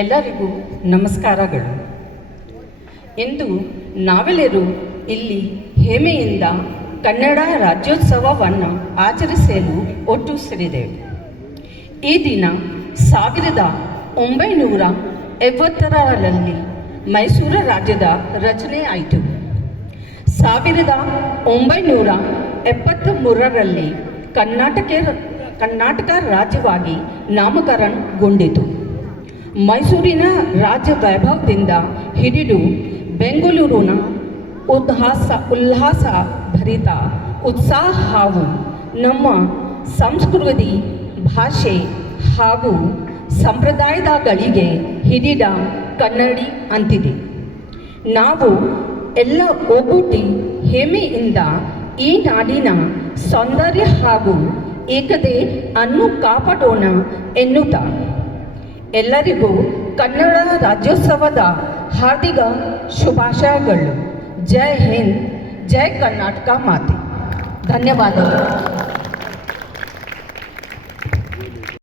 ಎಲ್ಲರಿಗೂ ನಮಸ್ಕಾರಗಳು. ಇಂದು ನಾವೆಲ್ಲರೂ ಇಲ್ಲಿ ಹೆಮ್ಮೆಯಿಂದ ಕನ್ನಡ ರಾಜ್ಯೋತ್ಸವವನ್ನು ಆಚರಿಸಲು ಒಟ್ಟು ಸೇರಿದೆವು. ಈ ದಿನ 1970ರಲ್ಲಿ ಮೈಸೂರು ರಾಜ್ಯದ ರಚನೆ ಆಯಿತು. 1973ರಲ್ಲಿ ಕರ್ನಾಟಕ ರಾಜ್ಯವಾಗಿ ನಾಮಕರಣಗೊಂಡಿತು. ಮೈಸೂರಿನ ರಾಜ್ಯ ವೈಭವದಿಂದ ಹಿಡಿದು ಬೆಂಗಳೂರಿನ ಉಲ್ಲಾಸ ಭರಿತ ಉತ್ಸಾಹವು ನಮ್ಮ ಸಂಸ್ಕೃತಿ, ಭಾಷೆ ಹಾಗೂ ಸಂಪ್ರದಾಯಗಳಿಗೆ ಹಿಡಿದ ಕನ್ನಡಿ ಅಂತಿದೆ. ನಾವು ಎಲ್ಲ ಒಗ್ಗೂಡಿ ಹೆಮ್ಮೆಯಿಂದ ಈ ನಾಡಿನ ಸೌಂದರ್ಯ ಹಾಗೂ ಏಕತೆ ಅನ್ನು ಕಾಪಾಡೋಣ ಎನ್ನುತ್ತಾ ಎಲ್ಲರಿಗೂ ಕನ್ನಡ ರಾಜ್ಯೋತ್ಸವದ ಹಾರ್ದಿಕ ಶುಭಾಶಯಗಳು. ಜೈ ಹಿಂದ್, ಜೈ ಕರ್ನಾಟಕ ಮಾತೆ. ಧನ್ಯವಾದಗಳು.